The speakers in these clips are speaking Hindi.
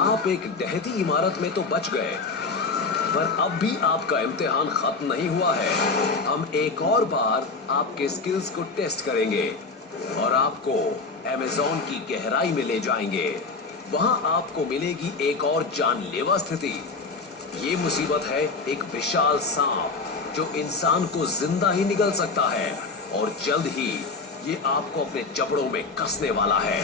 आप एक ढहती इमारत में तो बच गए, पर अब भी आपका इम्तिहान खत्म नहीं हुआ है। हम एक और बार आपके स्किल्स को टेस्ट करेंगे और आपको अमेज़न की गहराई में ले जाएंगे। वहां आपको मिलेगी एक और जानलेवा स्थिति। ये मुसीबत है एक विशाल सांप जो इंसान को जिंदा ही निगल सकता है और जल्द ही ये आपको अपने जबड़ों में कसने वाला है।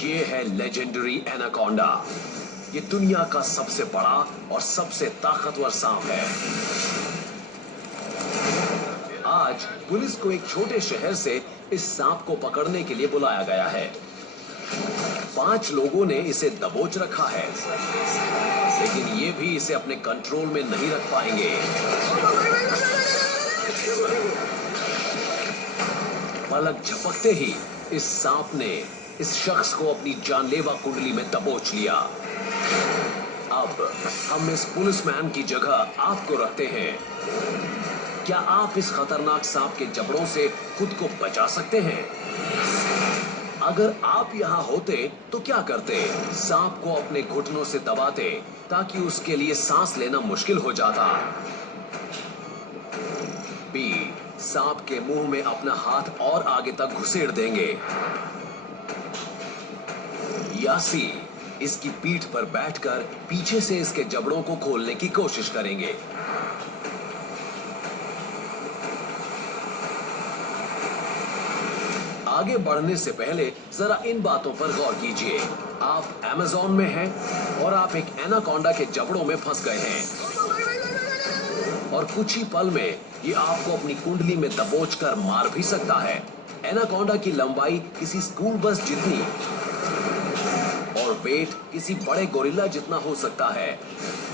ये है लेजेंडरी एनाकोंडा। ये दुनिया का सबसे बड़ा और सबसे ताकतवर सांप है। आज पुलिस को एक छोटे शहर से इस सांप को पकड़ने के लिए बुलाया गया है। 5 लोगों ने इसे दबोच रखा है, लेकिन ये भी इसे अपने कंट्रोल में नहीं रख पाएंगे। पलक झपकते ही इस सांप ने इस शख्स को अपनी जानलेवा कुंडली में दबोच लिया। अब हम इस पुलिसमैन की जगह आपको रखते हैं। क्या आप इस खतरनाक सांप के जबड़ों से खुद को बचा सकते हैं? अगर आप यहां होते तो क्या करते? सांप को अपने घुटनों से दबाते ताकि उसके लिए सांस लेना मुश्किल हो जाता। बी, सांप के मुंह में अपना हाथ और आगे तक घुसेड़ देंगे। या सी, इसकी पीठ पर बैठकर पीछे से इसके जबड़ों को खोलने की कोशिश करेंगे। आगे बढ़ने से पहले जरा इन बातों पर गौर कीजिए। आप अमेज़न में हैं और आप एक एनाकोंडा के जबड़ों में फंस गए हैं और कुछ ही पल में ये आपको अपनी कुंडली में दबोचकर मार भी सकता है। एनाकोंडा की लंबाई किसी स्कूल बस जितनी और वेट किसी बड़े गोरिल्ला जितना हो सकता है।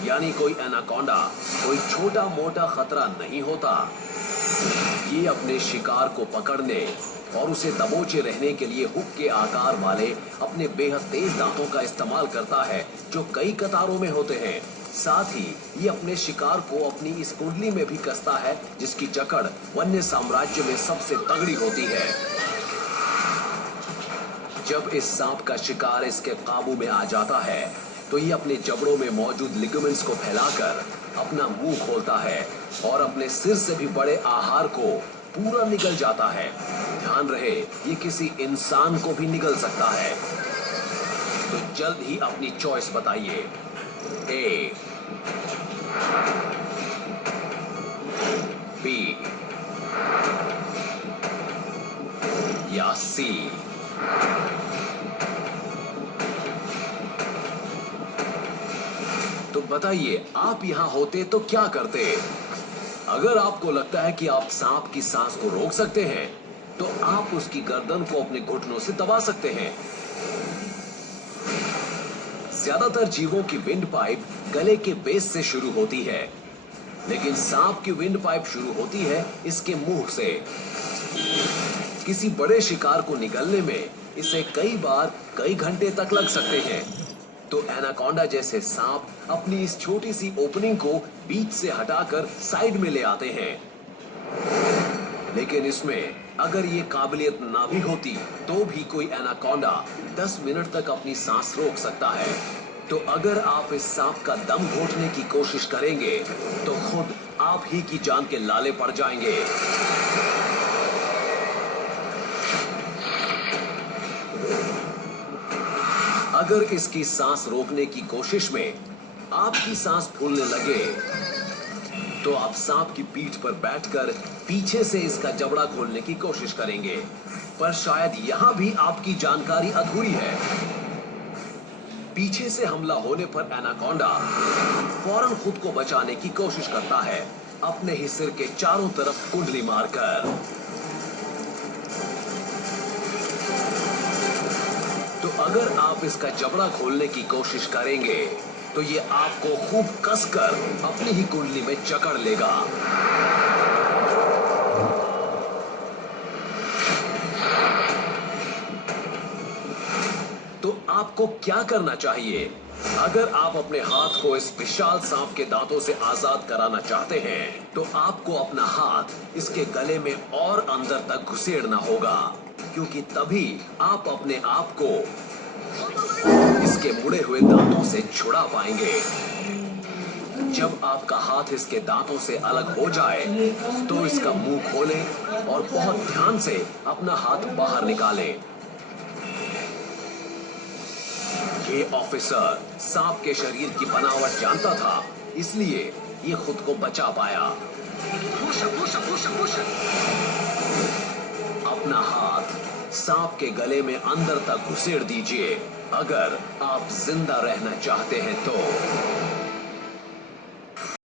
यानी कोई एनाकोंडा कोई छोटा मोटा खतरा नहीं होता। ये अपने शिकार को पकड़ने और उसे दबोचे रहने के लिए हुक के आकार वाले अपने बेहद तेज दांतों का इस्तेमाल करता है जो कई कतारों में होते हैं। साथ ही ये अपने शिकार को अपनी इस कुंडली में भी कसता है जिसकी जकड़ वन्य साम्राज्य में सबसे तगड़ी होती है। जब इस सांप का शिकार इसके काबू में आ जाता है तो ये अपने जबड़ों में मौजूद लिगामेंट्स को फैलाकर अपना मुंह खोलता है और अपने सिर से भी बड़े आहार को पूरा निगल जाता है। ध्यान रहे, ये किसी इंसान को भी निगल सकता है। तो जल्द ही अपनी चॉइस बताइए। ए, बी या सी। तो बताइए, आप यहां होते तो क्या करते? अगर आपको लगता है कि आप सांप की सांस को रोक सकते हैं तो आप उसकी गर्दन को अपने घुटनों से दबा सकते हैं। ज्यादातर जीवों की विंड पाइप गले के बेस से शुरू होती है, लेकिन सांप की विंड पाइप शुरू होती है इसके मुंह से। किसी बड़े शिकार को निगलने में इसे कई बार कई घंटे तक लग सकते हैं। तो एनाकोंडा जैसे सांप अपनी इस छोटी सी ओपनिंग को बीच से हटाकर साइड में ले आते हैं। लेकिन इसमें अगर ये काबिलियत ना भी होती तो भी कोई एनाकोंडा 10 मिनट तक अपनी सांस रोक सकता है। तो अगर आप इस सांप का दम घोंटने की कोशिश करेंगे तो खुद आप ही की जान के लाले पड़ जाएंगे। अगर इसकी सांस रोकने की कोशिश में आपकी सांस फूलने लगे तो आप सांप की पीठ पर बैठकर पीछे से इसका जबड़ा खोलने की कोशिश करेंगे, पर शायद यहां भी आपकी जानकारी अधूरी है। पीछे से हमला होने पर एनाकोंडा फौरन खुद को बचाने की कोशिश करता है, अपने ही सिर के चारों तरफ कुंडली मारकर। तो अगर आप इसका जबड़ा खोलने की कोशिश करेंगे तो ये आपको खूब कसकर अपनी ही कुंडली में जकड़ लेगा। तो आपको क्या करना चाहिए? अगर आप अपने हाथ को इस विशाल सांप के दांतों से आजाद कराना चाहते हैं तो आपको अपना हाथ इसके गले में और अंदर तक घुसेड़ना होगा। क्योंकि तभी आप अपने आप को इसके मुड़े हुए दांतों से छुड़ा पाएंगे। जब आपका हाथ इसके दांतों से अलग हो जाए तो इसका मुंह खोलें और बहुत ध्यान से अपना हाथ बाहर निकालें। ये ऑफिसर सांप के शरीर की बनावट जानता था, इसलिए ये खुद को बचा पाया। अपना हाथ सांप के गले में अंदर तक घुसेड़ दीजिए अगर आप जिंदा रहना चाहते हैं तो।